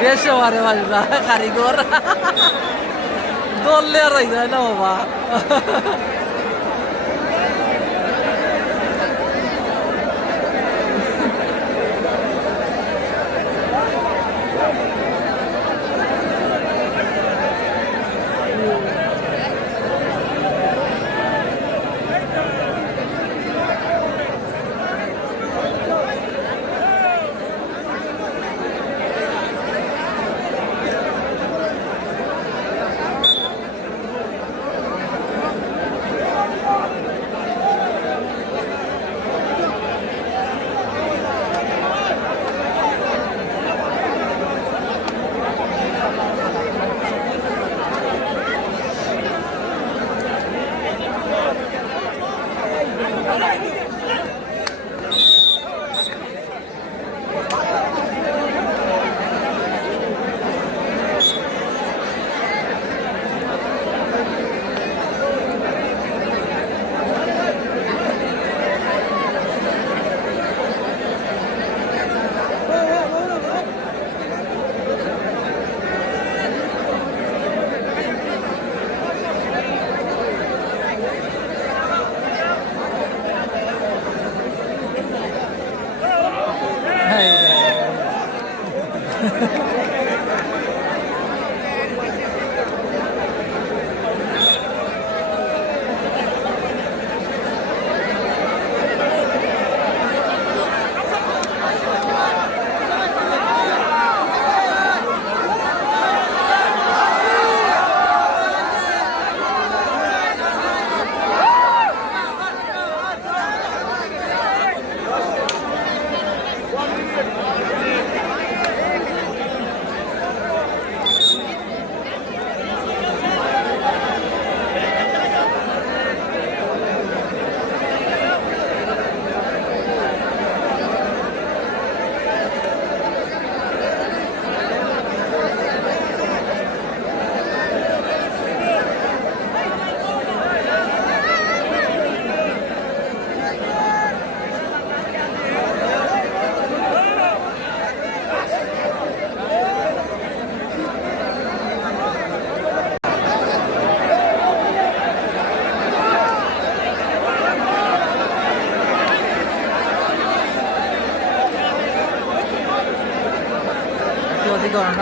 বেশি মারে বাজবা কারিগর দললে আর যায় না বাবা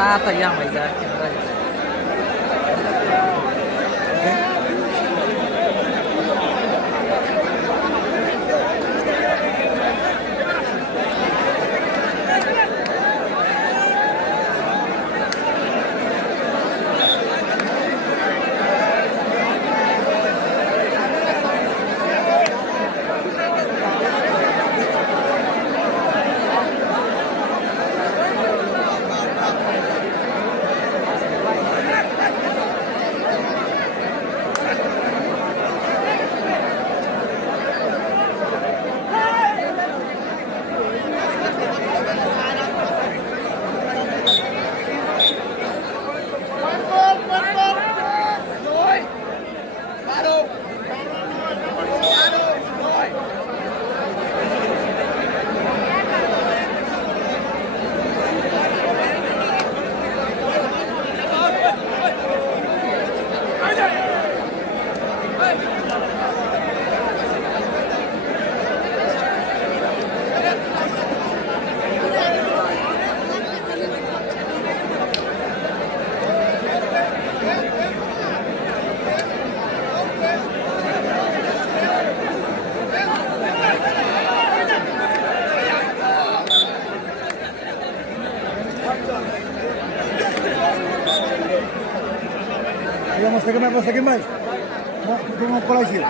Mata ya mai za. Vamos a seguir más. Vamos por ahí.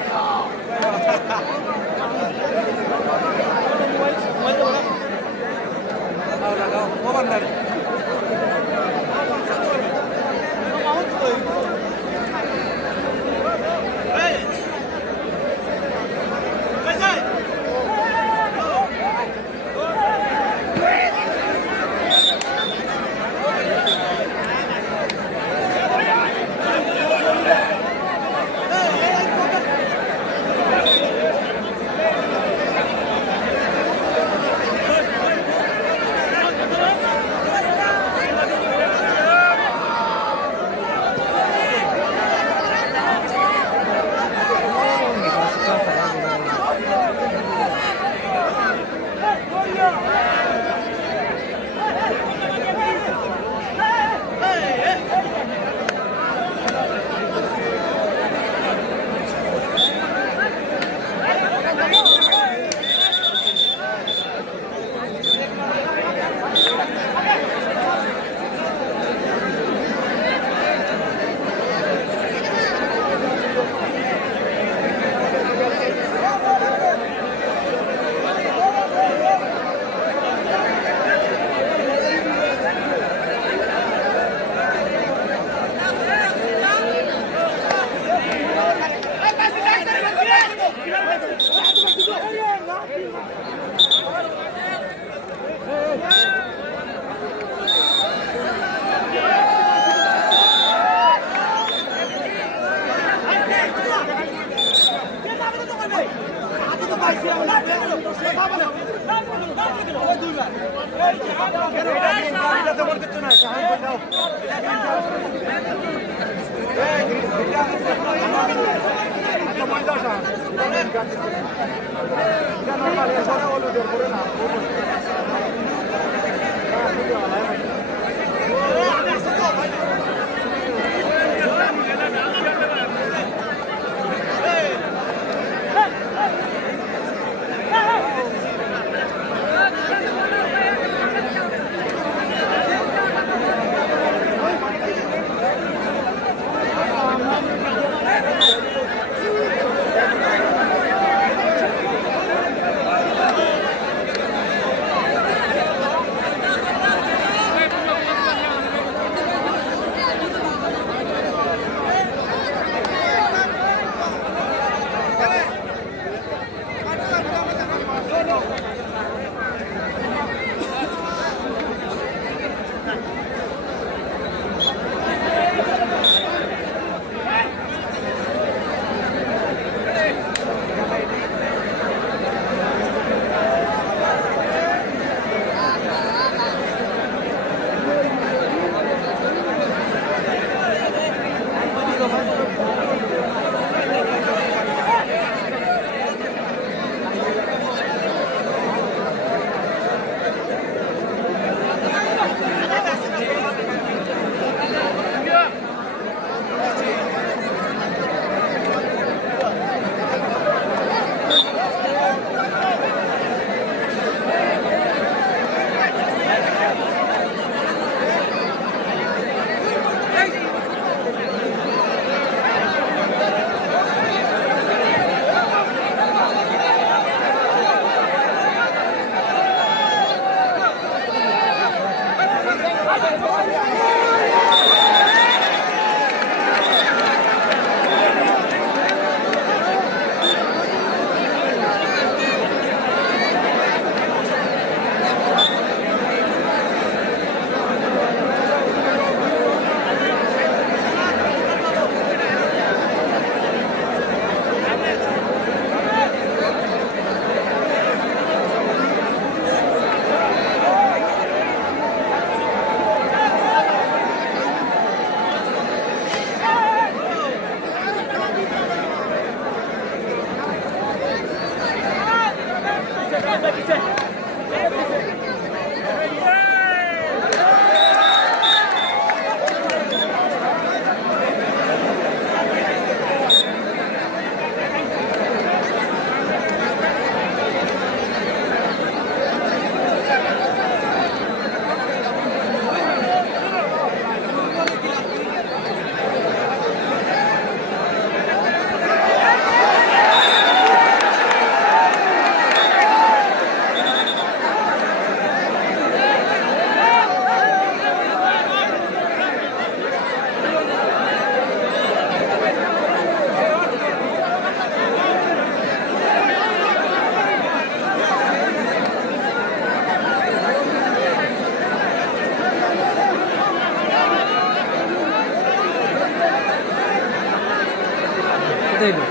Debe.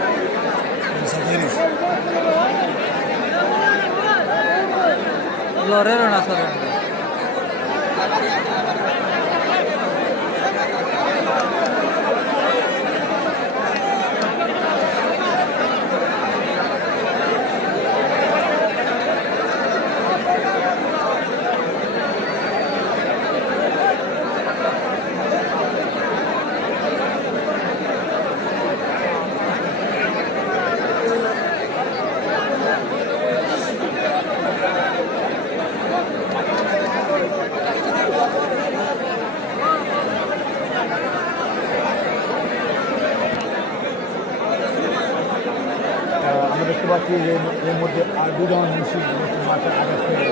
Sajeris. Lorero na sir. আমরা দেখতে পাচ্ছি যে এর মধ্যে আর দুজন মিছিল মাঠে আঘাত করে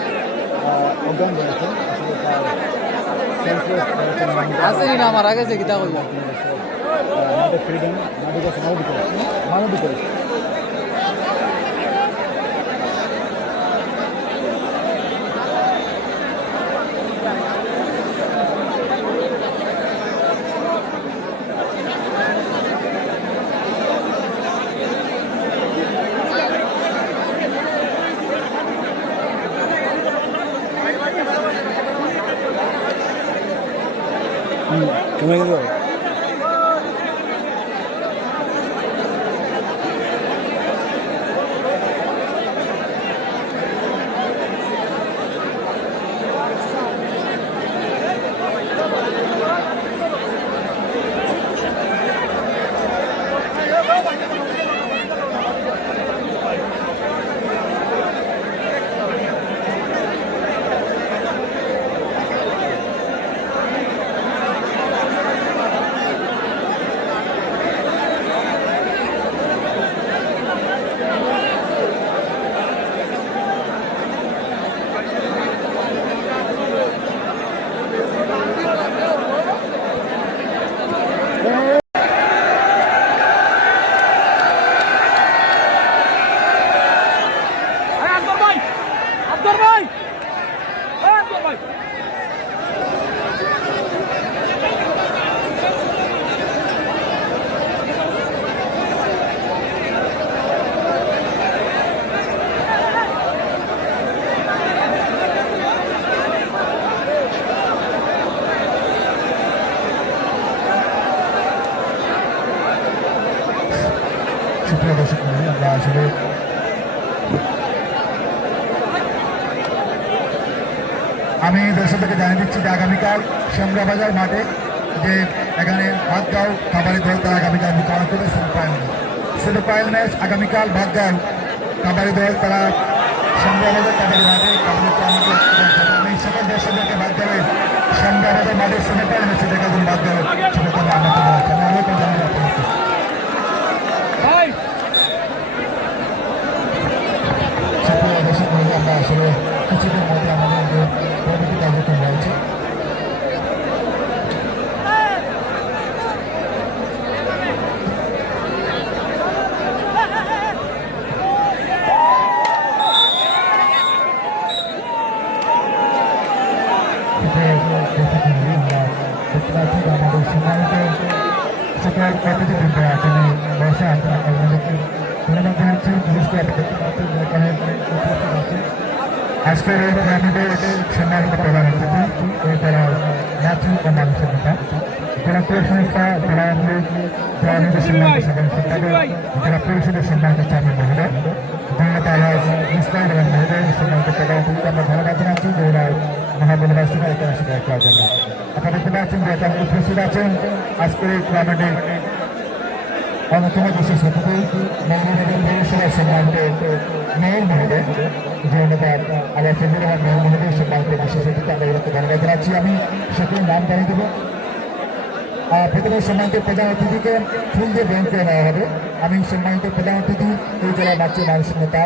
অজ্ঞান রয়েছেন আসলে তার senseless Asini na mara gese kita koi. আমাদের ফ্রিডম আমাদের কাছে মানবিক কমে গেল সুপ্রিয় দর্শক মণ্ডলী, আমরা আসলে আমি দর্শকদেরকে জানিয়ে দিচ্ছি যে আগামীকাল সংগ্রাবাজার মাঠে যে এখানে ভাতগাঁও কাবাডি দল তারা আগামীকাল মোকাবিলা করবে সেমিফাইনাল ম্যাচ আগামীকাল ভাতগাঁও কাবাডি দল তারা সংগ্রাবাজার কাবাডি মাঠে আমি সকল দর্শকদেরকে ভাতগাঁওয়ের সংগ্রাবাজার মাঠে সেমিফাইনাল ম্যাচে দেখার জন্য ভাতগাঁওয়ের শুভেচ্ছা আমন্ত্রণ জানাচ্ছি। আমি অনেক জানিয়ে আপনাকে আমরা আসলে কিছুদিন মধ্যে আমাদের যে পরবর্তী কার্যক্রম রয়েছে আমাদের সম্মানিত সকল অতিথিবৃন্দ এখানে বসে আপনাদেরকে ধন্যবাদ জানাচ্ছি। বিশেষ করে দেখতে পাচ্ছেন যে এখানে উপস্থিত আছে আজকের এই টুর্নামেন্টে সম্মানিত প্রধান অতিথি তারা জাতীয় ও মানুষের নেতা জেলা ক্রীড়া সংস্থা জেলা আওয়ামী জেলা আওয়ামী সম্মানিত সাধারণ সম্পাদক জেলা পরিষদের সম্মানিত চেয়ারম্যান মহোদয় জনতা আলাজ ইসলাম এবং মহোদয় সম্মানিত প্রধান অতিথিকে আমরা ধন্যবাদ জানাচ্ছি যে ওরা মহাবনবাসীরা এখানে সেটা করার জন্য। আপনারা দেখতে পাচ্ছেন যে এখানে উপস্থিত আছেন আজকের এই টুর্নামেন্টে অন্যতম বিশেষ অতিথি মৌলভীবাজার পৌরসভার সম্মানিত মেয়র মহোদয় জনতা আলাজ ফজলুর রহমান মেয়র মহোদয় সম্মানিত বিশেষ অতিথি আমরা ওদেরকে ধন্যবাদ জানাচ্ছি। আমি সকলের নাম জানিয়ে দেবো। প্রথমে সম্মানিত প্রধান অতিথিকে ফুল দিয়ে গ্রহণ করে নেওয়া হবে। আমি সম্মানিত প্রধান অতিথি এই জেলার রাজ্যের মানুষের নেতা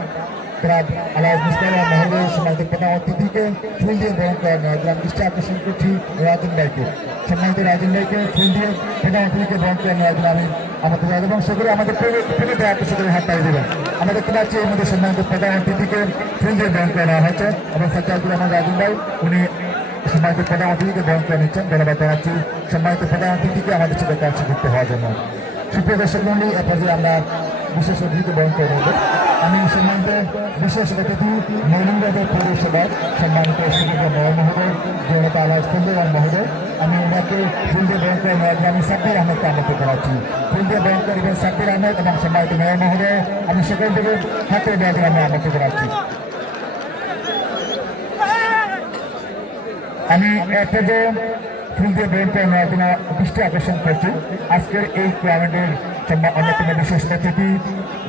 জনাব আলাজ মুস্তার মহোদয় সম্মানিত প্রধান অতিথিকে ফুল দিয়ে গ্রহণ করে নেওয়া হবে। দৃষ্টি আকর্ষণ করছি রাজন ভাইকে, সম্মানিত রাজন ভাইকে ফুল দিয়ে প্রধান অতিথিকে গ্রহণ করে নেওয়ার জন্য আমি আমাদের এবং সেগুলো আমাদের প্রেমে আকর্ষণের হাত পাই দেবেন। আমরা দেখতে পাচ্ছি এর মধ্যে সম্মানিত প্রধান অতিথিকে ফুল দিয়ে গ্রহণ করে নেওয়া হয়েছে এবং সাথে আব্দুর রহমান রাজন ভাই উনি সম্মানিত প্রধান অতিথিকে গ্রহণ করে নিচ্ছেন। ধন্যবাদ জানাচ্ছি সম্মানিত প্রধান অতিথিকে আমাদের সাথে কাজ করতে হওয়ার জন্য। সুপ্রিয় দর্শক মন্ডলী, এ পর্যায়ে আমরা বিশেষ অতিথিকে বরণ করে নেব। আমি সম্মানিত বিশেষ অতিথি মৌলিনগর পৌরসভার সম্মানিত সুযোগ্য মেয়র মহোদয় জনতা আলাজ ফুলদেওয়ান মহোদয়, আমি ওনাকে ফুলদে বরণ করে নেওয়ার জন্য আমি সাব্বির আহমেদকে আমন্ত্রণ করাচ্ছি। ফুলদে বরণ করবেন সাব্বির আহমেদ এবং সম্মানিত মেয়র মহোদয়, আমি সেখান থেকে হাতে দেওয়ার জন্য আমি আমন্ত্রণ করাচ্ছি। আমি এর থেকে ফুল দিয়ে বরণ করে নেওয়ার জন্য দৃষ্টি আকর্ষণ করছি আজকের এই টুর্নামেন্টের অন্যতম বিশেষ অতিথি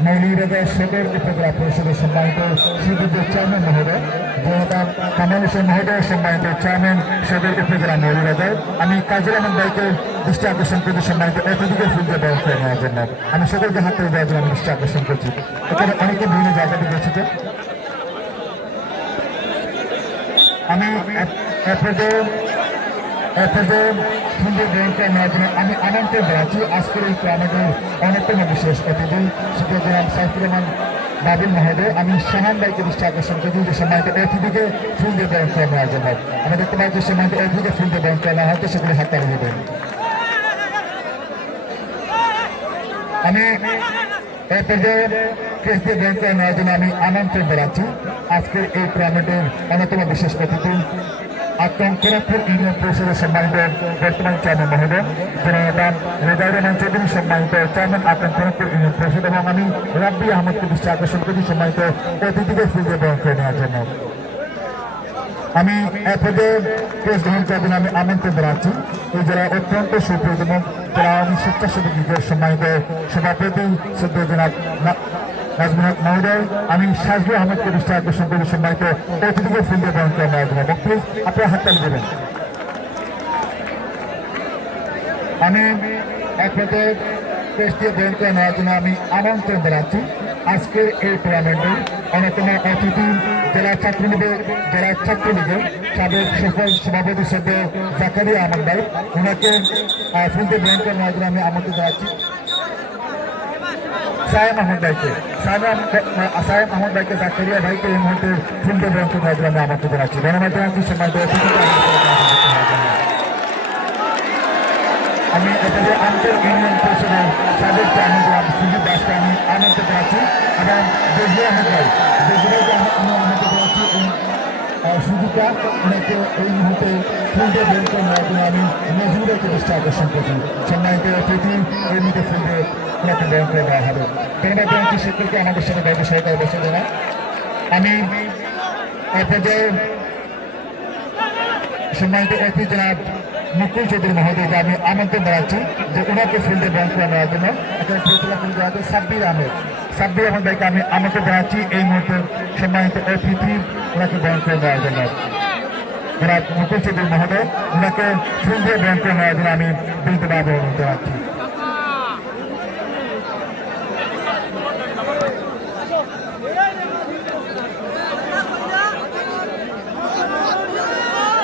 মৌলিবাজার সদর উপজেলা পরিষদের সম্মানিত সুযোগ্য চেয়ারম্যান মহোদয় জনতা কামাল হোসেন মহোদয়, সম্মানিত চেয়ারম্যান সদর উপজেলা মৌলিবাজার। আমি কাজী রহমান ভাইকে দৃষ্টি আকর্ষণ করছি সম্মানিত অতিথিকে ফুল দিয়ে বরণ করে নেওয়ার জন্য। আমি সকলকে হাত করে দেওয়ার জন্য আমি দৃষ্টি আকর্ষণ করছি। এখানে অনেকে বিভিন্ন জায়গা থেকে এসেছে। আমি সুন্দর ব্যাংকে নেওয়ার জন্য আমি আমন্ত্রণ জানাচ্ছি আজকের এই টুর্নামেন্টের অন্যতম বিশেষ অতিথি সুপ্রগ্রাম সাইফুর রহমান বাবুল মহোদয়। আমি শাহান ভাইকে দৃষ্টি আকর্ষণ করছি যে সম্মানিত অতিথিকে ফুল দিয়ে বরণ করে নেওয়ার জন্য। আমি দেখতে পাই যে সম্মানিত অতিথিকে ফুল দিয়ে বরণ করে নেওয়া হয়তো সেগুলি হাত তাড়িয়ে দেবেন। আমি এই পর্যায়ে কেস দিয়ে বরণ করে নেওয়ার জন্য আমি আমন্ত্রণ জানাচ্ছি আজকের এই টুর্নামেন্টের অন্যতম বিশেষ অতিথি কোরাপুর ইউনিয়ন পরিষদের সম্মানিত বর্তমান চেয়ারম্যান মহোদয় জনতা রেজাউর রহমান চৌধুরী, সম্মানিত চেয়ারম্যান কোরাপুর ইউনিয়ন পরিষদ, এবং আমি রাব্বি আহমদকে দৃষ্টি আকর্ষণ করি সম্মানিত অতিথিকে ফুল দিয়ে বরণ করে নেওয়ার জন্য। আমি এরপরে কেস গ্রহণ করার জন্য আমি আমন্ত্রণ জানাচ্ছি এই জেলা অত্যন্ত সুপ্রিয় এবং জেলা আওয়ামী স্বেচ্ছাসেবক লীগের সম্মানিত সভাপতি শ্রদ্ধেয় জনাব মহোদয়, আমি সাজু আহমেদকে দৃষ্টি আকর্ষণ করি সম্মানিত অতিথিকে ফুল দিয়ে বরণ করে নেওয়ার জন্য। এবং প্লিজ আপনারা হাততালি দেবেন। আমি একসাথে কেস দিয়ে বরণ করে নেওয়ার জন্য আমি আমন্ত্রণ জানাচ্ছি আজকের এই টুর্নামেন্টের অন্যতম অতিথি জেলা ছাত্রলীগের সাবেক সফল সভাপতি সদ্য জাকারিয়া আহমদ ভাই, ওনাকে ফুল দিয়ে বরণ করে নেওয়ার জন্য আমি আমন্ত্রণ জানাচ্ছি। সায়েম আহমদ ভাইকে জাকারিয়া ভাইকে এই মুহূর্তে ফুল দিয়ে বরণ করে নেওয়ার জন্য আমি আমন্ত্রণ জানাচ্ছি। গণমাধ্যম সম্মানিত অতিথিকে আমি এখানে আন্তর ইউনিয়ন পরিষদের সাবেক চেয়ারম্যান সুজিত দাসকে আমি আমন্ত্রণ জানাচ্ছি এবং দেশীয় আহমদ ভাই আমি আমন্ত্রণ জানাচ্ছি সুজিতা ওনাকে এই মুহূর্তে ফুল দিয়ে বের করে নেওয়ার জন্য আমি নজরুলকে দৃষ্টি আকর্ষণ করছি। সম্মানিত অতিথি এই মুহূর্তে ফুল দিয়ে ওনাকে বের করে দেওয়া হবে। গণমাধ্যম সকলকে আমাদের সাথে বাইরে সহায়তা বসে দেওয়া। আমি পর্যায়ে সম্মানিত অতিথি জনাব মুকুল চৌধুরী মহোদয়কে আমি আমন্ত্রণ জানাচ্ছি যে ওনাকে ফিল্ডে বরণ করে নেওয়ার জন্য। এখানে সাব্বির আহমেদ ভাইকে আমি আমন্ত্রণ জানাচ্ছি এই মুহূর্তে সম্মানিত অতিথি ওনাকে বরণ করে নেওয়ার জন্য। জনাব মুকুল চৌধুরী মহোদয় ওনাকে ফিল্ডে বরণ করে নেওয়ার জন্য আমি বিনীতভাবে অনুরোধ জানাচ্ছি।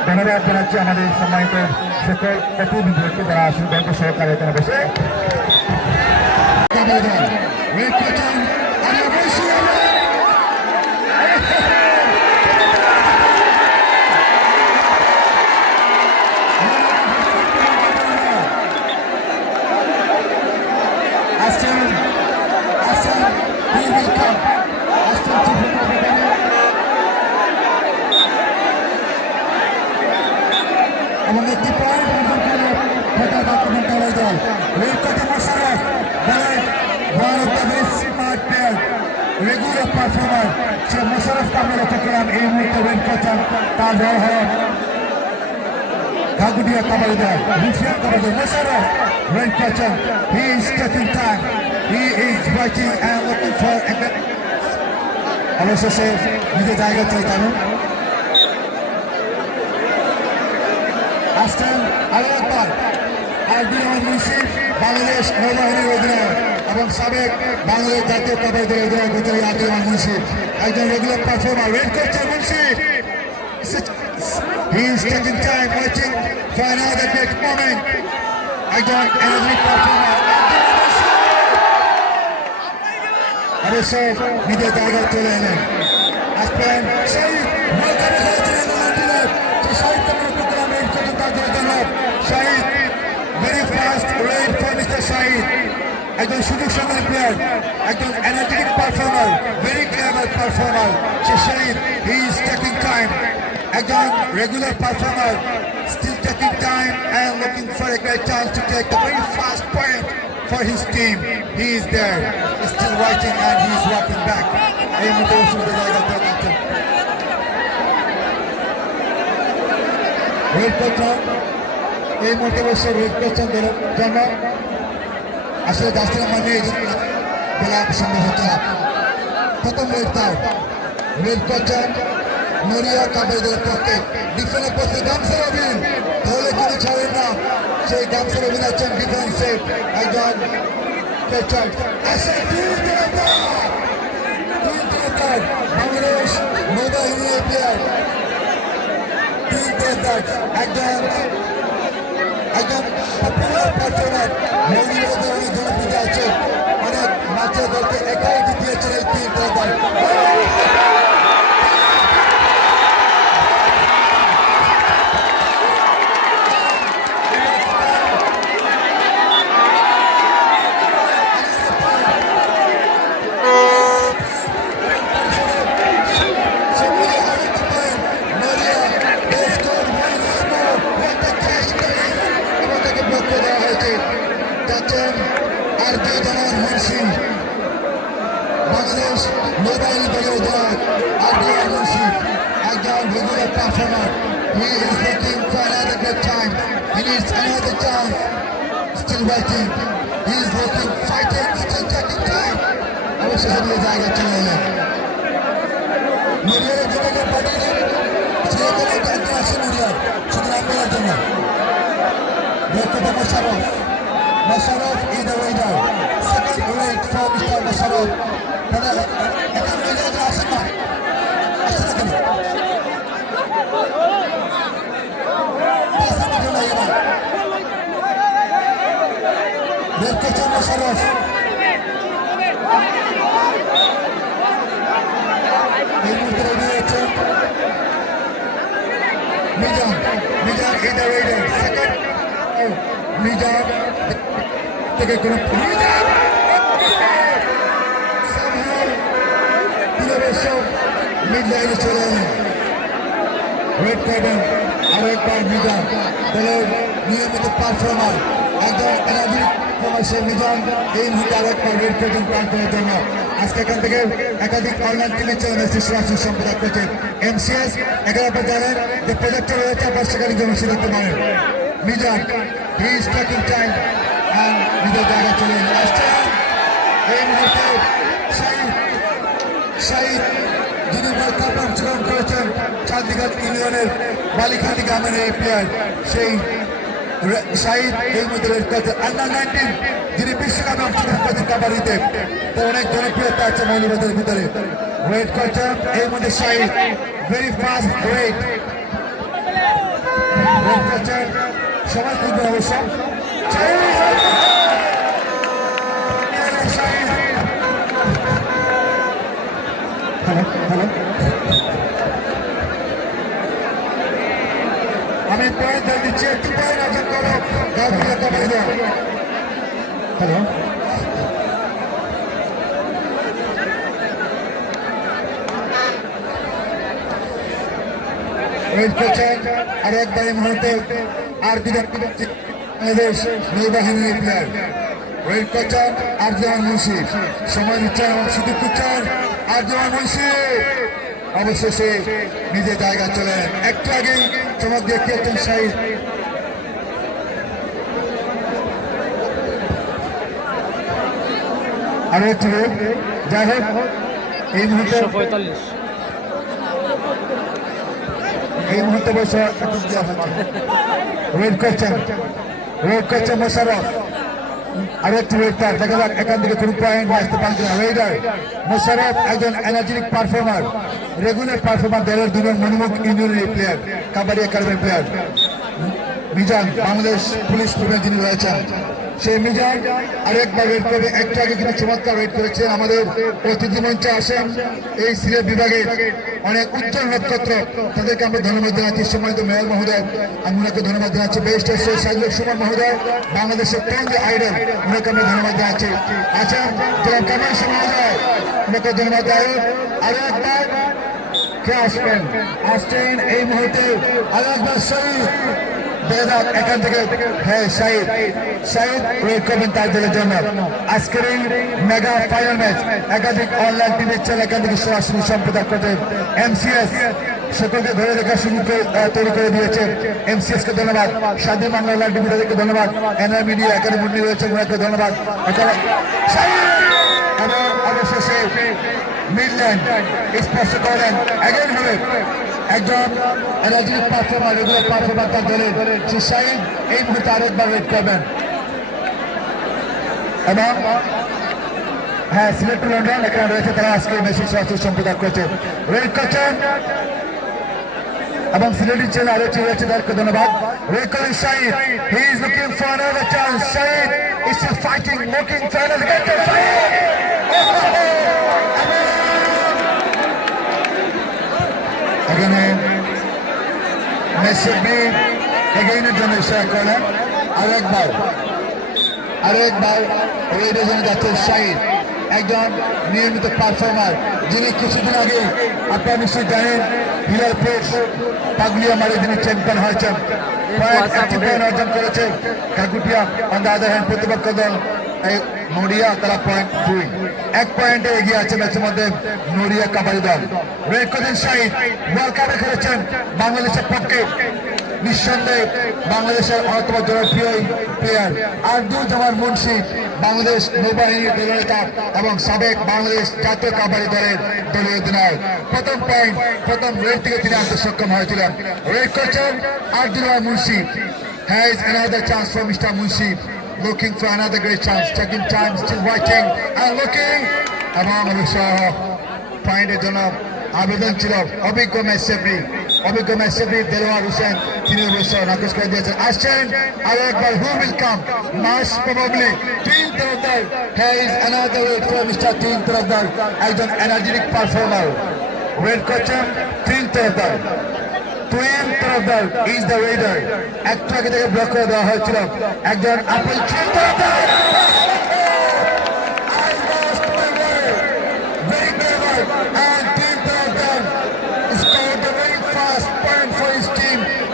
ধন্যবাদ জানাচ্ছি আমাদের সম্মানিত সকল প্রতিনিধিকে যারা আসুন ব্যাংক সহকারে এখানে বসে। আমাদের রেগুলার পারফর্মার সে মোশারফ কামরা চট্টগ্রাম এই মুহূর্তে ওয়েট করছেন। তার দল হল ঘাগুটিয়া কাবাডি দল, রুফিয়ান কাবাডি মোশারফ ওয়েট করছেন। হি is taking time, he is watching and looking for অবশেষে নিজের জায়গা চাই কেন আসছেন আরো একবার বাংলাদেশ নৌবাহিনীর অধিনায়ক এবং সাবেক বাংলাদেশ জাতীয় কাবাডি দলের অধিনায়ক আদিমান মুন্সি একজন রেগুলার পারফর্মার ওয়েট করছেন। মুন্সি হি is taking time watching for another big moment. একজন এনার্জি পারফর্মার অবশ্য নিজের জায়গায় চলে এলেন। আসবেন সেই Shahid, very fast raid for Mr. Shahid. একজন সুযোগ সন্ধানী প্লেয়ার, একজন energetic performer, very clever performer. সে Shahid, he is taking time. একজন regular performer, still taking time and looking for a great chance to take the very fast point for his team. He is there, still waiting and he is walking back. এই মুহূর্তে সুন্দর জায়গা থেকে আছেন রোহিত করছেন, এই মুহূর্তে বসে রোহিত করছেন দলের জন্য। আসলে জাস্টিনের মানে বলা সম্ভব হচ্ছে না। প্রথম রোহিত করছেন নড়িয়া কাবাডিদের পক্ষে, ডিফেন্সের পক্ষে গামসার অভিন তাহলে কিন্তু ছাড়েন না। সেই গামসার অভিন আছেন ডিফেন্সে একজন বাংলাদেশ নৌবাহিনী প্লেয়ার, একজন পপুলার পারফর্মার, মৌলিকতা অনেক জনপ্রিয় আছে, অনেক ম্যাচে দলকে একাই জিতিয়েছেন এই তিন দল। বাংলাদেশ নৌবাহিনী দলীয় অধিনায়ক আরডিআর মুন্সি, একজন regular performer. He is looking for another good time. He needs another chance. Still waiting. He is looking, fighting, still taking time. অবশ্যই সরিয়ে জায়গা চলে এলেন। নড়িয়ার যেটাকে পাঠিয়ে সে কোনো টাইম আসে নড়িয়ার শুধু নাম্বার জন্য। Musharraf is the winner. Second rate for Mr. Musharraf. এখন মেজাজ আসে না, আসে না কেন? বের করছেন মুশাররফ, এই মুহূর্তে রেডি হচ্ছেন Mizan in the raider. Second Mizan থেকে কোনো মিড লাইনে চলে এলেন। ওয়েট করবেন আরো একবার মিজান, দলের নিয়মিত পারফর্মার, একজন এনার্জিক সে মিজান এই মুহূর্তে আরো একবার ওয়েট করবেন প্রান্তের জন্য। আজকে এখান থেকে একাধিক অনলাইন টিমের চ্যানেল সরাসরি সম্প্রদায় করছে এমসিএস। এখানে আপনার জানেন যে প্রজেক্টর রয়েছে, আপনার সেখানে জন্য দেখতে পারেন। মিজান হি ইজ টেকিং টাইম অ্যান্ড নিজের জায়গায় চলে আসছেন। এই মুহূর্তে শাহিদ যিনি ওয়ার্ল্ড কাপ অংশগ্রহণ করেছেন চান্দিগড় ইউনিয়নের বালিখাতি গ্রামের এই প্লেয়ার, সেই শাহিদ এই মধ্যে রেড করেছেন। আন্ডার 19 যিনি বিশ্বকাপে অংশগ্রহণ করেছেন কাবাডিতে, তো অনেক জনপ্রিয়তা আছে মৌলবাদের ভিতরে। ওয়েট করছেন এই মধ্যে শাহিদ, ভেরি ফাস্ট ওয়েট করছেন, সবাই খুঁজবে অবশ্য। আমি পয়েন্ট দিচ্ছি, একটু পয়েন্ট অর্জন করো। হ্যালো, ওয়েট করছেন আর একবার এই মুহূর্তে আর বাংলাদেশ নৌবাহিনীর প্লেয়ার ওয়েট করছেন আরজামান মুন্সি, সময় দিচ্ছেন এবং সুযোগ দিচ্ছেন আরজামান মুন্সি। অবশেষে নিজের জায়গা চলে একটু আগেই চমক দেখিয়েছেন শাহিদ। আরো একটু যাই হোক এই মুহূর্তে বসে ওয়েট করছেন মোশাররফ। আরো একটু ওয়েট কর, দেখা যাক এখান থেকে কোনো পয়েন্ট আসতে পারছে না। রেডার মোশাররফ একজন এনার্জেটিক পারফর্মার, রেগুলার পারফর্মার, দলের দুজন মণিমুখ ইউনিয়নের প্লেয়ার, কাবাডি একাডেমির প্লেয়ার। মিজান বাংলাদেশ পুলিশ টিমে যিনি রয়েছেন সেই মিজান আরেকবার ওয়েট করবে। একটু আগে কিন্তু চমৎকার ওয়েট করেছেন আমাদের অতিথি মঞ্চে আসেন এই সিলেট বিভাগের অনেক উজ্জ্বল নক্ষত্র, তাদেরকে আমরা ধন্যবাদ জানাচ্ছি। সম্মানিত মেয়র মহোদয়, আমি ওনাকে ধন্যবাদ জানাচ্ছি। ব্যারিস্টার সৈয়দ সাইদুল সুমন মহোদয়, বাংলাদেশের তরুণ আইডল, ওনাকে আমরা ধন্যবাদ জানাচ্ছি। আচ্ছা, ক্যামেরাম্যান মহোদয়, ওনাকে ধন্যবাদ জানাই। আরো একবার কে আসছেন এই মুহূর্তে, আরো একবার শহীদ এখান থেকে, হ্যাঁ শাহিদ ওয়েট করবেন তার দলের জন্য। আজকের এই মেগা ফাইনাল ম্যাচ একাধিক অনলাইন টিভির চ্যানেল এখান থেকে সরাসরি সম্প্রচার করতে এমসিএস সকলকে ধরে রেখা সুযোগ তৈরি করে দিয়েছে। এমসিএস কে ধন্যবাদ, স্বাধীন বাংলা অনলাইন টিভি তাদেরকে ধন্যবাদ, এনআর মিডিয়া এখানে মুন্নি রয়েছে ওনাকে ধন্যবাদ। এবং অবশেষে মিডল্যান্ড স্পর্শ করেন এগেন হবে একজন রাজনীতি পারফর্মার, রেগুলার পারফর্মার তার দলের সে শাহিদ এই মুহূর্তে আরেকবার ওয়েট করবেন। এবং হ্যাঁ, সিলেট লন্ডন এখানে রয়েছে, তারা আজকে মেসেজ সরাসরি সম্প্রচার করছে, ওয়েট করছেন। এবং সিলেটের চ্যানেল আরো রয়েছে, তাদেরকে ধন্যবাদ। ওয়েট করেন Shahid, he is looking for another chance. Shahid is still fighting, looking for another chance. এখানে মেসেবি এগেইনের জন্য ইশারা করলেন। আরেকবার রেডের জন্য যাচ্ছে শাহিদ, একজন নিয়মিত পারফর্মার, যিনি কিছুদিন আগে আপনারা নিশ্চয়ই জানেন হিলার প্রেস পাগলিয়া মারে যিনি চ্যাম্পিয়ন হয়েছেন, পয়েন্ট অর্জন করেছে। কাকুটিয়া অন দ্য আদার হ্যান্ড প্রতিপক্ষ দল নড়িয়া, তারা পয়েন্ট 2, 1 পয়েন্টে এগিয়ে আছে ম্যাচের মধ্যে নড়িয়া কাবাডি দল। রেড করেন শাহিদ, ওয়ার্ল্ড কাপে খেলেছেন বাংলাদেশের পক্ষে, নিঃসন্দেহে বাংলাদেশের অন্যতম জনপ্রিয় প্লেয়ার। আব্দুজ্জামান মুন্সি বাংলাদেশ নৌবাহিনীর দলনেতা এবং সাবেক বাংলাদেশ জাতীয় কাবাডি দলের দলীয় অধিনায়ক। প্রথম রেড থেকে তিনি আনতে সক্ষম হয়েছিলেন। রেড করছেন আব্দুজ্জামান Munshi. Has another chance for Mr. Munshi, looking for another great chance, taking time, still waiting and looking. এবং পয়েন্টের জন্য আবেদন ছিল অভিজ্ঞ ম্যাচেফরি দেলোয়ার হোসেন, তিনি অবশ্য নাকচ করে দিয়েছেন। আসছেন আরো একবার, who will come, must probably Tin Tarafdar. হ্যাঁ, is another wait for mister Tin Tarafdar, একজন এনার্জেটিক পারফর্মার। ওয়েট করছেন Tin Tarafdar, Tuhin Tarafdar is the raider. একটু আগে থেকে ব্লক করে দেওয়া হয়েছিল একজন আপেল তরফদার।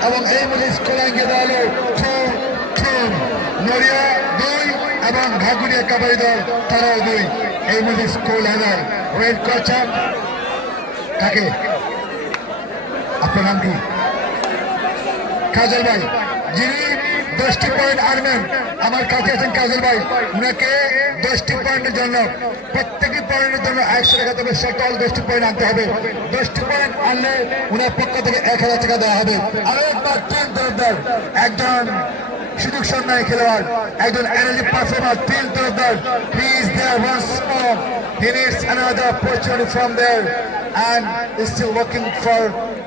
এবং এই মধ্যে স্কোরিংয়ে দেওয়া হলো 2-2, নড়িয়া 2 এবং ঘাগুড়িয়া কাবাডি দল তারাও 2। এই মধ্যে স্কোর হলো। ওয়েট করছেন কাকে, আপনার নাম কি? কাজল ভাই, যিনি 10টি পয়েন্ট আনবেন। আমার কাছে আছেন কাজল ভাই, উনাকে 10টি পয়েন্টের জন্য, প্রত্যেকটি পয়েন্টের জন্য 100 টাকা দেবে, সকল 10টি পয়েন্ট আনতে হবে। 10টি পয়েন্ট আনলে উনার পক্ষ থেকে 1000 টাকা দেওয়া হবে। আরো একবার তিন তরফদার, একজন সুযোগ সন্ধানী খেলোয়াড়, একজন energy performer, Tin Tarafdar. He is there once more, he needs another opportunity from there and is still looking for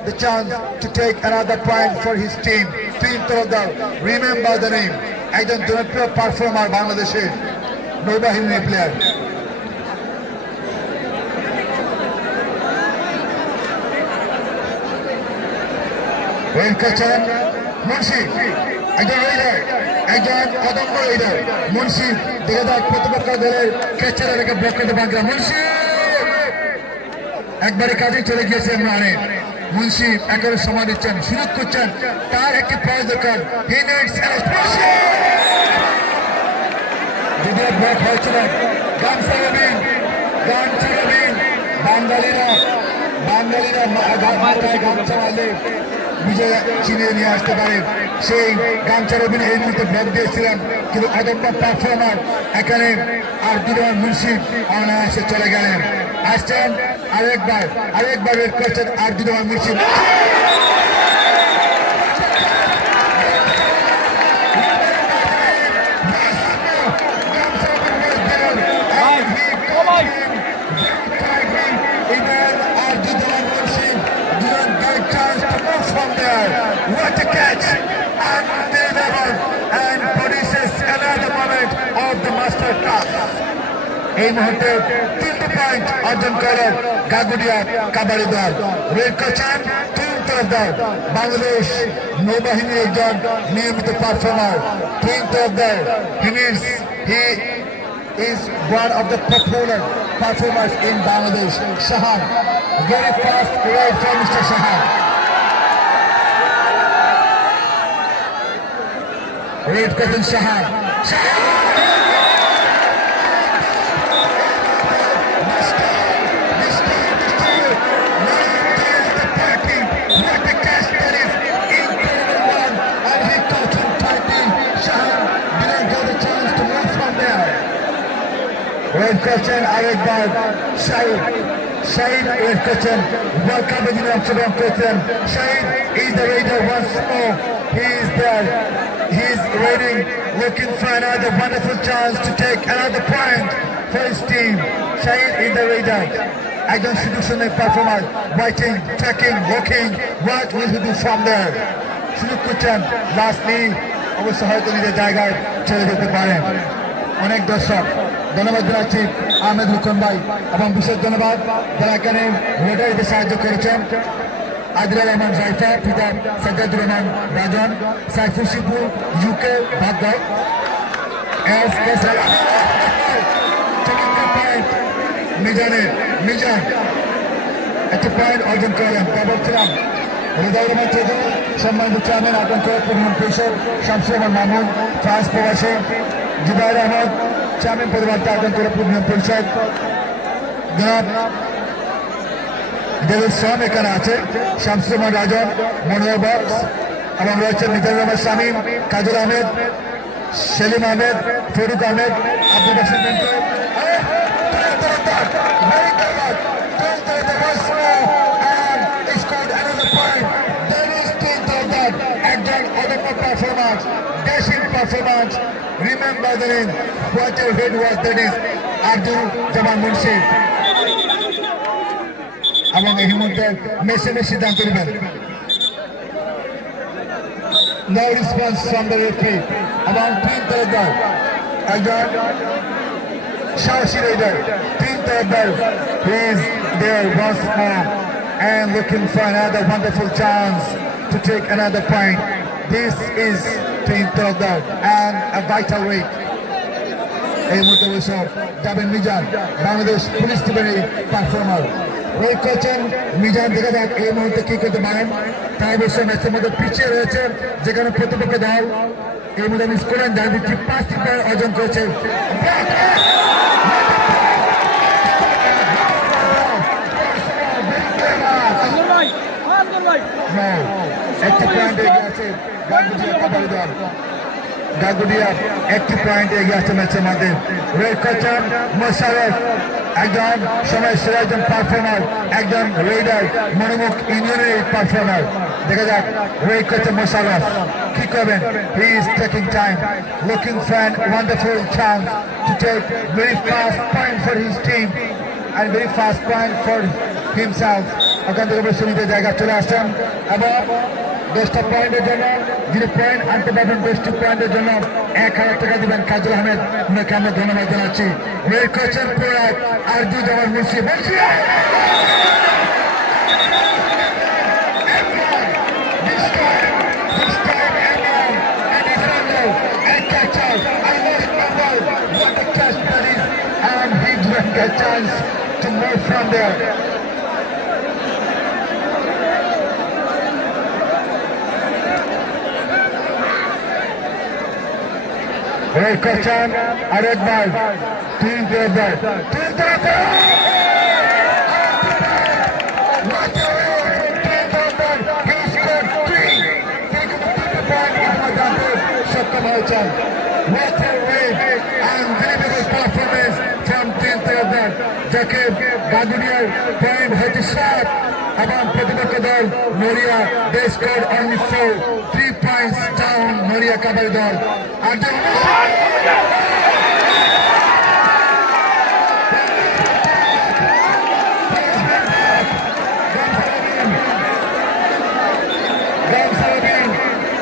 the chance to take another point for his team. Team Torodal, remember the name. একজন জনপ্রিয় performer, বাংলাদেশের নৌবাহিনী player. Wait করছেন মুন্সি, একজন radar, একজন অদম্য radar. Munshi দেখে দেখ প্রতিপক্ষ দলের ক্যাচারে রেখে ব্লক করতে বাংলা। মুন্সি একবারে কাজে চলে গিয়েছেন রানে। মুন্সি একেবারে সময় দিচ্ছেন, সুযোগ করছেন, তার একটি পয়েন্ট দরকার। যদিও ব্লক হয়েছিলেন বাঙালিরা গামছা মারলে বিজয় চিনিয়ে নিয়ে আসতে পারে, সেই গামছা রবিন এই মুহূর্তে ব্লক দিয়েছিলেন, কিন্তু অদম্য পারফর্মার এখানে আব্দুজ্জামান মুন্সি অনায়াসে চলে গেলেন। আসছেন আরেকবার ওয়েট করছেন আব্দুজ্জামান Munshi. What a catch! And produces another moment এই মুহূর্তে 3টি পয়েন্ট অর্জন করে গাগুডিয়া কাবাডি দল। রেড কোচেন টিম তরফ দল বাংলাদেশ নৌবাহিনীর একজন নিয়মিত পারফর্মার টিম তরফ দল। He is one of the popular performers in Bangladesh. Shahan, very fast right from Mr. Shahan. Red curtain Shahan. Red question, আরেকবার Shahid red question, welcome to the Amsterdam question. Shahid is the raider once more. He is there. He is raiding, looking for another wonderful chance to take another point for his team. Shahid is the raider. একজন সুদর্শনের performer, writing, tracking, walking. What will he do from there? সুযোগ করছেন lastly অবশ্য হয়তো নিজের জায়গায় চলে যেতে পারেন। অনেক দর্শক ধন্যবাদ জানাচ্ছি আহমেদ হুকম ভাই এবং বিশেষ ধন্যবাদ যারা এখানে রেডারিতে সাহায্য করেছেন। আদিলা রহমান জাইফা, পিতা সাজ্জাদুর রহমান রাজন, সাইফুল শিবু ইউকে ভাগ্য মিজান একটি পয়েন্ট অর্জন করলেন। তারপর ছিলাম হৃদয় রহমান চৌধুরী, সম্মানিত চেয়ারম্যান আতঙ্ক পরিবহন পরিষদ, শামসুর রহমান মামুন, ফ্রান্স প্রবাসী, জুবাইর আহমদ, চেয়ারম্যান পরিবর্তে আতঙ্ক পরিবহন পরিষদ, জনাব যাদের শ্রম এখানে আছে, শামসুর রহমান রাজন, মনোহর বক্স এবং রয়েছেন মিজানুর রহমান শামীম, কাজল আহমেদ, সেলিম আহমেদ, ফেরুক আহমেদ, আব্দুল বাসির Mintu. Performance. Remember the name. What your head was, that is Abdul Jamal Munshi. Among a human Messi down to the bell. No response from the referee. About Team Teradar. Again, Shashi Raider. Team Teradar. He is there once more and looking for another wonderful chance to take another point. This is Team Teradar and a vital week. এই মুহূর্তে বসে যাবেন Mizan, Bangladesh police টিমের performer. ওই কোচেন মিজান দেখা যাক এই মুহূর্তে কি করতে পারেন। তাই অবশ্য ম্যাচের মধ্যে পিছিয়ে রয়েছে, যেখানে প্রতিপক্ষ দল এই মুহূর্তে স্কোর ডান দিকটি 5টি পয়েন্ট অর্জন করেছে। একটি পয়েন্ট এগিয়ে আছে গাগুডিয়া, একটি পয়েন্ট এগিয়ে আছে ম্যাচের মধ্যে। রেড কোচেন মোশারফ একজন সময় সেরা একজন পারফর্মার, একজন রেডার, মনোমুখ ইউনিয়নের পারফর্মার। দেখা যাক রেড কোচেন মোশারফ কি করবেন। He is taking time, looking for an wonderful chance to take very fast point for his team and very fast point for himself. ওখান থেকে অবশ্যই নিজের জায়গায় চলে আসছেন এবং 10টা পয়েন্টের জন্য যিনি পয়েন্ট আনতে পারবেন 10টি পয়েন্টের জন্য 1000 টাকা দিবেন কাজল আহমেদ, ওনাকে আমরা ধন্যবাদ জানাচ্ছি। রেড কোচেন পুরাক Arju Jamal Munshi a chance to move from there. Red question, আরেকবার তিন দেবার সক্ষম হয়েছেন। What a way and unbelievable performance from Team Teradar, যাকে গাগুডিয়ার পয়েন্ট হয়েছে 7 এবং প্রতিপক্ষ দল নড়িয়া they scored only 3 points down নড়িয়া কাবাডি দল। আর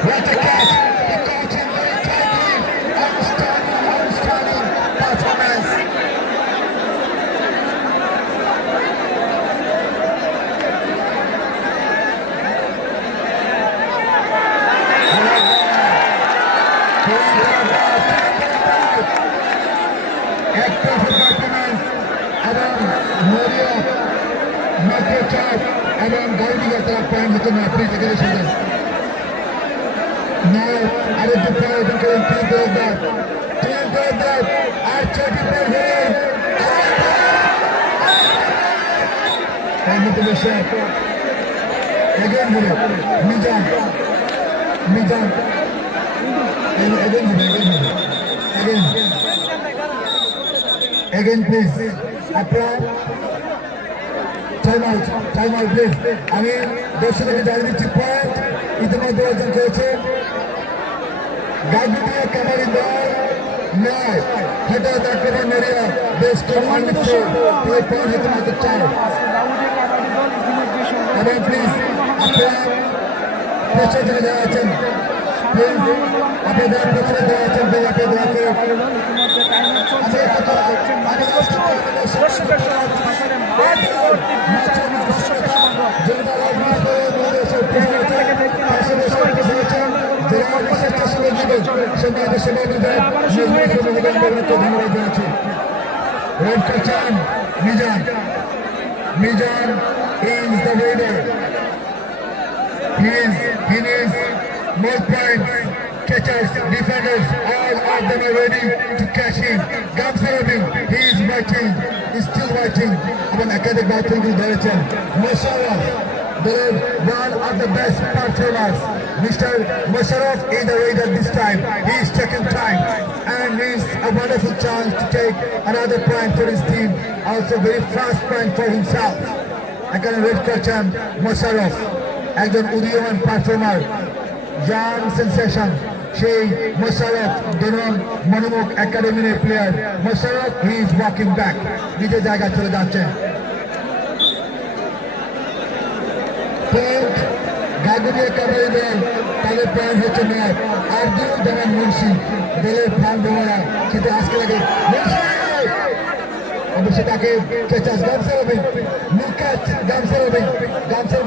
what a catch! The coaching very tightly, outstanding performance. একটা পারফরমেন্স এবং মরিয়া মাত্র 4 এবং গাউদিকে তারা পয়েন্ট হচ্ছে না। প্লিজ এখানে এসে now আরেকটু পয়েন্ট করেন তিন করে দেয় আর 6টি পয়েন্ট হয়ে again here Mijan again please আপনারা টাইম আউট প্লিজ। আমি দর্শকদের জানিয়ে দিচ্ছি পয়েন্ট ইতিমধ্যে অর্জন করেছে গাজীপুরের কাবাডি দল 9 হঠাৎ আক্রমণ নড়িয়া বেশ পয়েন্ট হতে মাত্র 4 এবং প্লিজ আপনারা পেছনে চলে যাচ্ছেন প্লিজ আপনাদের পেছনে দেওয়া আছেন প্লিজ আপনাদের Mijan is the winner. He needs more points. Catchers, defenders, all of them are ready to catch him. Gamsaroving, he is watching, he's still watching. Even academic batting is direction. Musharraf, one of the best performers. Mr. Musharraf is the leader this time. He is taking time and he's a wonderful chance to take another point for his team. Also very fast point for himself. এখানে red করছেন মোশাররফ, একজন উদীয়মান performer, young sensation সেই মোশাররফ দরুন মনোমুখ একাডেমির player Mosharraf, he is walking back, নিজের জায়গায় চলে যাচ্ছেন। গাগুরিয়া কাবাডি দল তাদের পয়েন্ট হচ্ছে ম্যাচ আব্দুল জামান মুন্সি দলের ফান বোমারা কিন্তু আজকে লাগে অবশ্যই তাকে চেচাস গামসারবেন মুকাচ গামসারবেন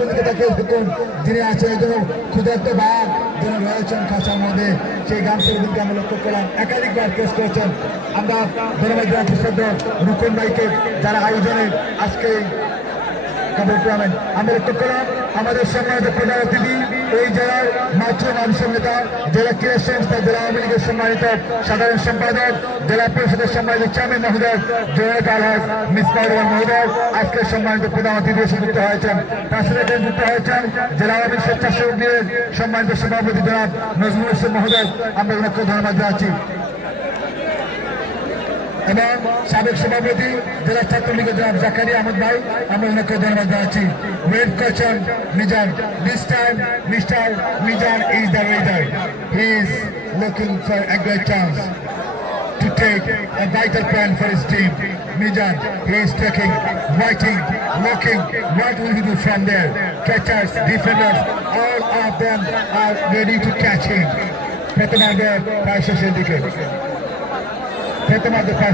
দিকে তাকে দেখুন যিনি আছেন একজন ক্ষুধার্ত বাঘ যিনি রয়েছেন খাঁচার মধ্যে, সেই গামসারবেনকে আমরা লক্ষ্য করলাম একাধিকবার কেস করেছেন। আমরা ধন্যবাদ জানাচ্ছি শ্রদ্ধা রুকন ভাইকে যারা আয়োজনে আজকে কাবাডি টুর্নামেন্ট আমরা লক্ষ্য করলাম। আমাদের সম্মানিত প্রধান অতিথি এই জেলার মাতৃ মানুষের নেতা, জেলা ক্রীড়া সংস্থা, জেলা আওয়ামী লীগের সম্মানিত সাধারণ সম্পাদক, জেলা পরিষদের সম্মানিত চেয়ারম্যান মহোদয় জয়নাল আলহাজ মিসবাউর রহমান মহোদয় আজকের সম্মানিত প্রধান অতিথি এসে যুক্ত হয়েছেন। তার সাথে যুক্ত হয়েছেন জেলা আওয়ামী স্বেচ্ছাসেবক লীগের সম্মানিত সভাপতি জনাব নজরুল ইসলাম মহোদয়, আমরা ওনাকে ধন্যবাদ জানাচ্ছি। এবং সাবেক সভাপতি জেলা ছাত্রলীগের জনাব জাকারিয়া আহমদ ভাই, আমরা ওনাকে ধন্যবাদ জানাচ্ছি। ওয়েট করছেন Mizan, this time mister Mizan is the raider, he is looking for a great chance to take a vital point for his team. Mijan, he is taking, waiting, looking, what will he do from there? Catchers, defenders, all of them are ready to catch him. প্রথমার্ধে প্রায়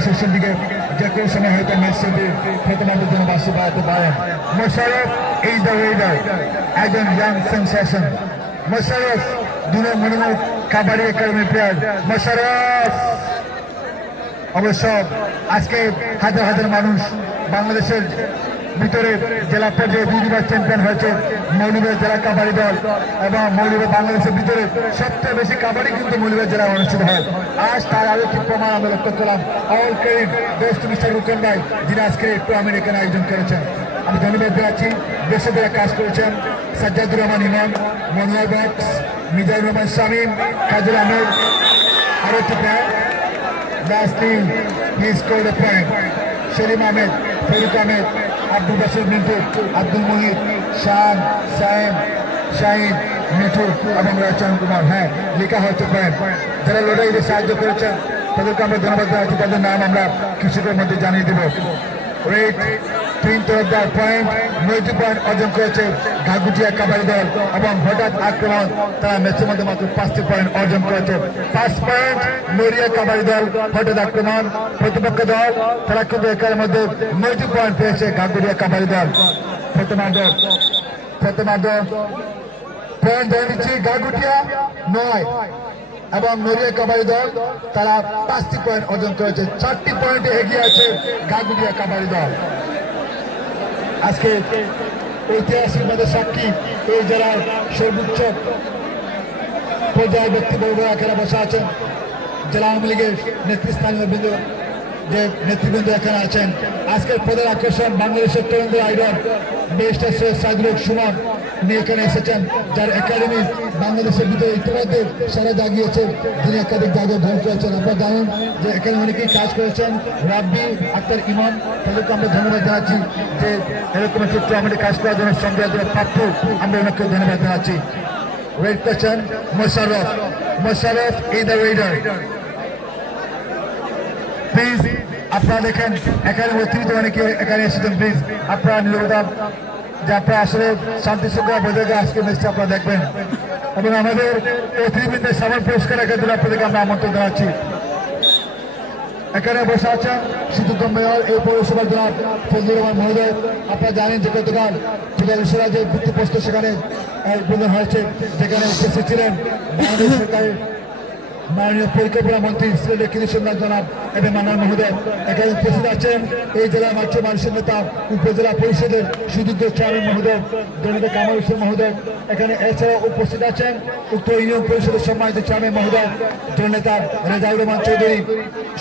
শেষের দিকে যে কোনো সময় হয়তো ম্যাচটি প্রথমার্ধের জন্য বাস্তবায়িত পারেন। মোশাররফ ইজ দ্য রেডার, একজন ইয়াং সেন্সেশন। মোশাররফ দুনো মনোমুখ কাবাডি একাডেমির প্লেয়ার মোশাররফ। অবশ্য আজকে হাজার হাজার মানুষ বাংলাদেশের ভিতরে জেলা পর্যায়ে দুইবার চ্যাম্পিয়ন হয়েছে মৌলভীবাজার জেলা কাবাডি দল, এবং মৌলভীবাজার বাংলাদেশের ভিতরে সবচেয়ে বেশি কাবাডি কিন্তু মৌলভীবাজার জেলায় অনুষ্ঠিত হয়। আজ তার আরো একটি প্রমাণ আমরা লক্ষ্য করলাম। All credit goes to mister Rukon ভাই, যিনি আজকে টুর্নামেন্ট এখানে আয়োজন করেছেন। আমি ধন্যবাদ জানাচ্ছি। দেশে যারা কাজ করেছেন সাজ্জাদুর রহমান ইমাম, মনোয়ার বক্স, মিজানুর রহমান শামীম, কাজল আহমেদ, আরো একটি প্লেয়ার লাস্টলি হি স্কোর্ড এ পয়েন্ট, সেলিম আহমেদ, ফেরুক আহমেদ, আব্দুল বাসির মিন্টু, আব্দুল মুহিত, শান, সায়েম, শাহিদ, মিঠু এবং রচন কুমার। হ্যাঁ, লেখা হচ্ছে পয়েন্ট। যারা লড়াইয়ে সাহায্য করেছেন তাদেরকে আমরা ধন্যবাদ জানাচ্ছি। তাদের নাম আমরা কিছুক্ষণের মধ্যে জানিয়ে দেব। রেট 3 পয়েন্ট 9টি পয়েন্ট অর্জন করেছে ঘাগুটিয়া কাবাডি দল, এবং হঠাৎ আক্রমণ তারা ম্যাচের মধ্যে মাত্র 5টি পয়েন্ট অর্জন করেছে। 5 পয়েন্ট নড়িয়া কাবাডি দল, হঠাৎ আক্রমণ প্রতিপক্ষ দল তারা কিন্তু এর মধ্যে 9টি পয়েন্ট পেয়েছে ঘাগুটিয়া কাবাডি দল। প্রথমার্ধ পয়েন্ট ধরে নিচ্ছি ঘাগুটিয়া 9, এবং নড়িয়া কাবাডি দল তারা 5টি পয়েন্ট অর্জন করেছে। 4টি পয়েন্টে এগিয়ে আছে গাগুড়িয়া কাবাডি দল। আজকে ঐতিহাসিক ভাবে সাক্ষী এই জেলার সর্বোচ্চ পর্যায়ের ব্যক্তিবর্গ এখানে বসে আছেন। জেলা আওয়ামী লীগের নেতৃস্থানীয় যে নেতৃবৃন্দ এখানে আছেন। আজকের প্রধান আকর্ষণ বাংলাদেশের তরুণদের আইডল ব্যারিস্টার সৈয়দ সাইদুল হক সুমন, উনি এখানে এসেছেন, যার একাডেমি বাংলাদেশের ভিতরে ইতিমধ্যে সারা জাগিয়েছে, যিনি একাধিক জায়গায় ধ্বংস হয়েছেন। আপনারা জানেন যে এখানে অনেকেই কাজ করেছেন। রাব্বি আক্তার ইমন, তাদেরকে আমরা ধন্যবাদ জানাচ্ছি যে এরকম একটি টুর্নামেন্টে কাজ করার জন্য সংগ্রহের জন্য প্রাপ্য, আমরা ওনাকে ধন্যবাদ জানাচ্ছি। ওয়েট করছেন Mosharraf is the raider. Please আপনারা দেখেন এখানে অতিরিক্ত অনেকে এখানে এসেছেন, প্লিজ আপনারা নিরবতা যে আপনারা আসলে শান্তি শৃঙ্খলা বজায় রেখে আজকে ম্যাচটা আপনারা দেখবেন এবং আমাদের অতিথিবৃন্দের সবার পুরস্কার রাখার জন্য আপনাদেরকে আমরা আমন্ত্রণ জানাচ্ছি। এখানে বসে আছেন সিদ্দিক মেয়র এই পৌরসভার জনাব ফজলুর রহমান মহোদয়। আপনারা জানেন যে গতকাল জেলা যে ভিত্তিপ্রস্তর সেখানে উদ্বোধন হয়েছে, যেখানে উপস্থিত ছিলেন বাংলাদেশ সরকারের মাননীয় পরিকল্পনা মন্ত্রী সিলেটের কৃষি জনাব এম এ মান্নান মহোদয়। এখানে উপস্থিত আছেন এই জেলার মাত্র মানুষের নেতা উপজেলা পরিষদের সুযোগ্য চেয়ারম্যান মহোদয় জনাব কামাল হোসেন মহোদয়। এখানে এছাড়াও উপস্থিত আছেন উক্ত ইউনিয়ন পরিষদের সম্মানিত চেয়ারম্যান মহোদয় জননেতা রেজাউর রহমান চৌধুরী,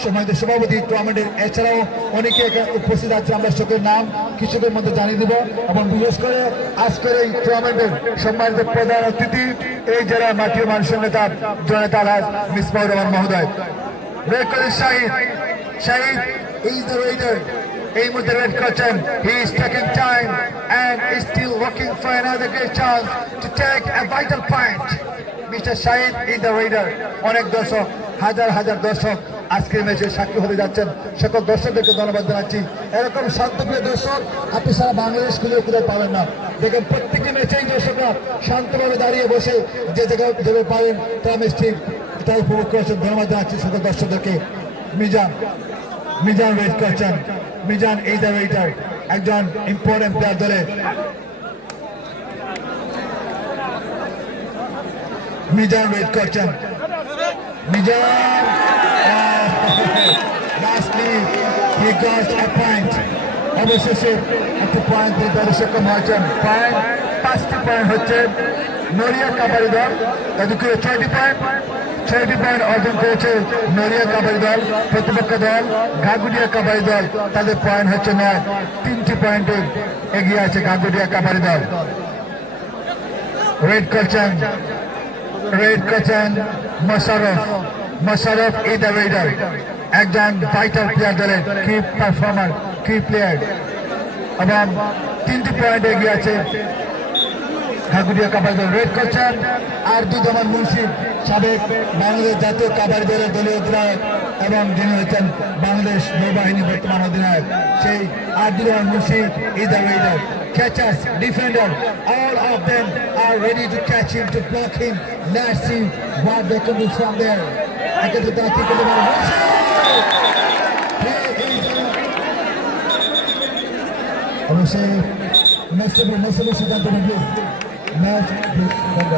সম্মানিত সভাপতি টুর্নামেন্টের। এছাড়াও অনেকে এখানে উপস্থিত আছে, আমরা সকলের নাম কিছুদের মধ্যে জানিয়ে দেব। এবং বিশেষ করে আজকের এই টুর্নামেন্টের সম্মানিত প্রধান অতিথি এই জেলার মাটির মানুষের নেতা জননেতা আলহাজ মিসবাউর রহমান মহোদয়। Shahid is the raider. এই মুহূর্তে রেড করছেন, he is taking time and is still working for another great chance to take a vital point. Mr. Shahid is the raider. অনেক দর্শক, হাজার হাজার দর্শক আজকের ম্যাচে সাক্ষী হতে যাচ্ছেন। সকল দর্শকদেরকে ধন্যবাদ জানাচ্ছি। এরকম শান্তপ্রিয় দর্শক আপনি সারা বাংলাদেশ খুঁজে কোথাও পাবেন না। দেখেন প্রত্যেকটি ম্যাচেই দর্শকরা শান্তভাবে দাঁড়িয়ে বসে যে জায়গায় যেভাবে পারেন তারা ম্যাচটি তারা উপভোগ করেছেন। ধন্যবাদ জানাচ্ছি সকল দর্শকদেরকে। মিজান ওয়েট করছেন। মিজান এই দ্য ওয়েটার, একজন ইম্পর্টেন্ট প্লেয়ার দলে। মিজান ওয়েট করছেন। Mizan lastly he got a point. অবশেষে একটি পয়েন্ট দিয়ে দলে সক্ষম হয়েছেন। পয়েন্ট 5টি পয়েন্ট হচ্ছে নড়িয়া কাবাডি দল, তাদের 6টি পয়েন্ট অর্জন করেছে নড়িয়া কাবাডি দল। প্রতিপক্ষ দল গাগুড়িয়া কাবাডি দল, তাদের পয়েন্ট হচ্ছে 9। 3টি পয়েন্টে এগিয়ে আছে গাগুড়িয়া কাবাডি দল। রেড করছেন মোশাররফ ইজ দ্য রেডার, একজন ভাইটাল প্লেয়ার দলের কি পারফর্মার, কি প্লেয়ার। এবং 3টি পয়েন্ট এগিয়ে আছে গাগুড়িয়া কাবাডি দল। রেড করছেন আরদুজ্জামান মুন্সি, সাবেক বাংলাদেশ জাতীয় কাবাডি দলের দলীয় অধিনায়ক এবং যিনি হচ্ছেন বাংলাদেশ নৌবাহিনী বর্তমান অধিনায়ক, সেই Arduzzaman Munshi is the raider. Catchers, defender, all of them are ready to catch him, to block him. Let's see what they can do from there. I can do that. অবশ্যই মেসেজের সিদ্ধান্ত নেবে ম্যাচ বন্ধ।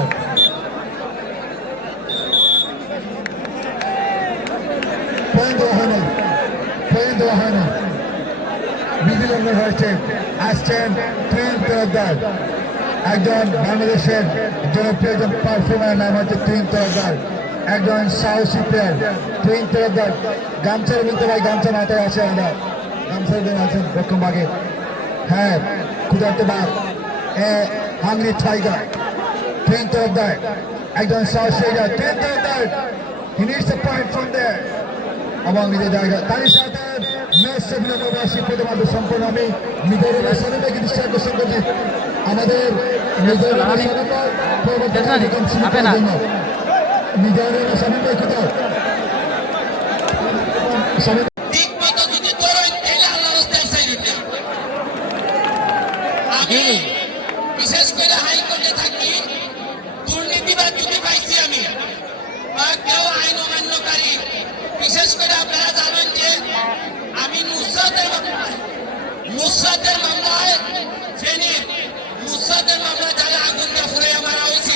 পয়েন্ট দেওয়া হয়নি বিধিলগ্ন হয়েছে। আসছেন টুইন তরফদার, একজন বাংলাদেশের জনপ্রিয় একজন পারফর্মার, নাম হচ্ছে টুইন তরফদার, একজন সাহসী প্লেয়ার। টুইন তরফদার গামছার বলতে ভাই গামছা মাথায় আছে, আমরা গামছার দিন আছেন রকম বাগে। হ্যাঁ, ক্ষুধার্ত বাঘ, হাংরি টাইগার। টুইন তরফদার একজন সাহসী twin Tarafdar, he needs a point from there এবং নিজের জায়গা। তারই সাথে ম্যাচ বিলম্ববাসী প্রথমার্ধ সম্পূর্ণ। আমি নিজের সামনে দৃষ্টি আকর্ষণ করছি আমাদের নিজের নিজের সামনে কোথাও বিশেষ করে হাইকোর্টে থাকি, দুর্নীতিবাদ যদি পাইছি আমি বা কেউ আইন অমান্যকারী, বিশেষ করে আপনারা জানেন যে আমি নুসরাতের মামলায় ফেনীর নুসরাতের মামলায় যারা আগুন দিয়ে ফুরাইয়া মারা হয়েছে,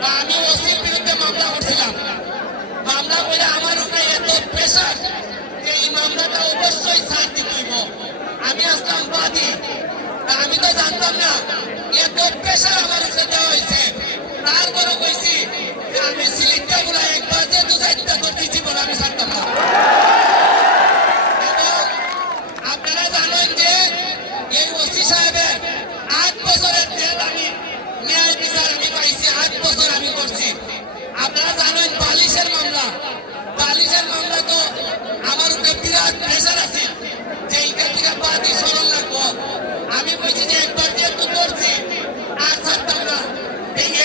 বা আমি ওসির বিরুদ্ধে মামলা করছিলাম। প্রেশার যে এই মামলাটা অবশ্যই ছাড় দিতে হইব। আমি আসলাম বাদী, আমি তো জানতাম না এত প্রেশার আমার উপরে দেওয়া হয়েছে। তারপরে কইছি যে আমি সিলিংটা গুলা একবার যে 2-4টা করছি জীবন আমি ছাড়তাম না। আপনারা জানেন যে এই ওসি সাহেবের 8 বছরের জেল আমি ন্যায় বিচার আমি পাইছি, 8 বছর আমি করছি। আপনারা জানেন বালিশের মামলা তো আমার উপরে বিরাট প্রেশার আছে যে এইটা থেকে বাদী সরল লাগবো। আমি বলছি যে একবার যেহেতু করছি আর ছাড়তাম না।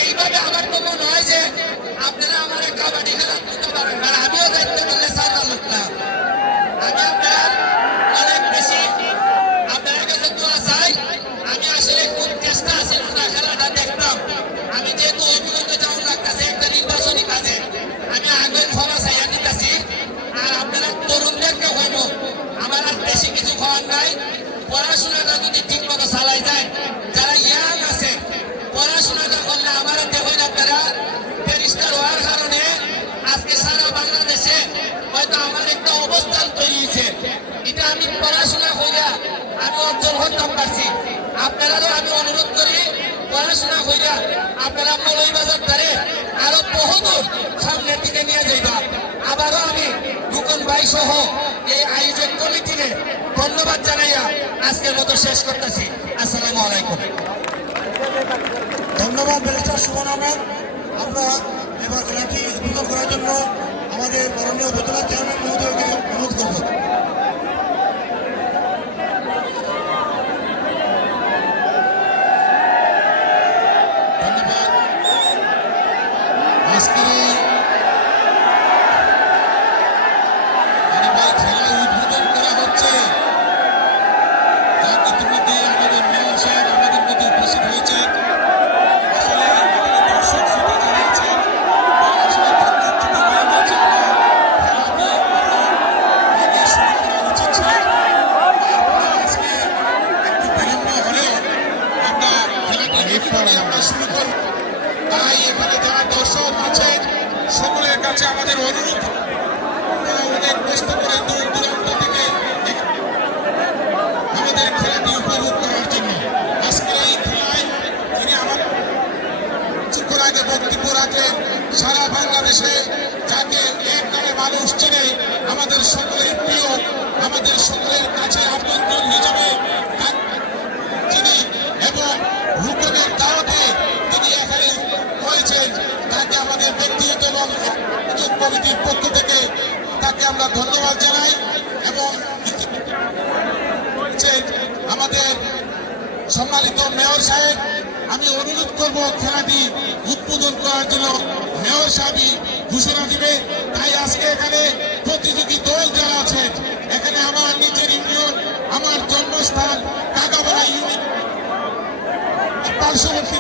এইভাবে আমার তো মনে হয় যে আপনারা আমার কাবাডি খেলা করতে পারেন, আর আমিও দায়িত্ব করলে সারা লোক না। আমি আপনার অনেক বেশি আপনার কাছে দোয়া চাই। আমি আসলে খুব চেষ্টা আছে না খেলাটা দেখতাম। আমি যেহেতু অভিজ্ঞতা যেমন লাগতেছে একটা নির্বাচনী কাজে আমি আগে ক্ষমা চাইয়া দিতেছি। আর আপনারা তরুণদেরকে হইব আমার আর বেশি কিছু খাওয়ার নাই। পড়াশোনাটা যদি ঠিক মতো চালাই যায়, যারা ইয়াং আছে পড়াশোনাটা করলে আমার দেখুন আপনারা ব্যারিস্টার হওয়ার কারণে আজকে সারা বাংলাদেশে হয়তো আমার একটা অবস্থান তৈরি হয়েছে। এটা আমি পড়াশোনা কইরা আমি অর্জন করতাম পারছি। আপনারাও আমি অনুরোধ করি পড়াশোনা কইরা আপনারা মৌলভীবাজার ধারে আরো বহুদূর সামনের দিকে নিয়ে যাইবা। আবারও আমি দুকন ভাই সহ এই আয়োজক কমিটিকে ধন্যবাদ জানাইয়া আজকের মতো শেষ করতেছি। আসসালামু আলাইকুম। ধন্যবাদ ব্যারিস্টার সুমন আহমেদ। আমরা এবার খেলাটি উদ্বোধন করার জন্য আমাদের মাননীয় উপজেলা চেয়ারম্যান মহোদয়কে অনুরোধ করব। ধন্যবাদ। আজকের খেলা উদ্বোধন করা হচ্ছে। ইতিমধ্যে আমাদের মেয়র সাহেব আমাদের মধ্যে উপস্থিত হয়েছে। আসলে এখানে দর্শক শ্রোতা যারা আছেন তারা আসলে ধন্যবাদ হয়ে গেছে। খেলাটি আগে শুরু করা উচিত ছিল। তারপরে আজকে একটু বিলম্ব হলেও আমরা খেলাটি আমরা শুরু করব। তাই এখানে যারা দর্শক আছেন সকলের কাছে আমাদের অনুরোধ, অনেক কষ্ট করে দূর দূরান্ত থেকে আমাদের খেলাটি উপভোগ করার জন্য। আজকের এই খেলায় তিনি আমার কিছুক্ষণ আগে বক্তব্য রাখলেন সারা বাংলাদেশে যাকে এক নামে মানুষ চিনে, আমাদের সকলের প্রিয়, আমাদের সকলের কাছে আপনজন হিসাবে যিনি এবং রূপনের দাওয়াতে তিনি এখানে হয়েছেন, তাকে আমাদের ব্যক্তিগত এবং আয়োজক কমিটির পক্ষ থেকে তাকে আমরা ধন্যবাদ জানাই। এবং আমাদের সম্মানিত মেয়র সাহেব, আমি অনুরোধ করব খেলাটি উদ্বোধন করার জন্য মেয়র সাহেবই ঘোষণা দিবে। তাই আজকে এখানে প্রতিযোগী দল যারা আছেন, এখানে আমার নিজের ইউনিয়ন, আমার জন্মস্থান কাকাবাড়া ইউনিয়ন পার্শ্ববর্তী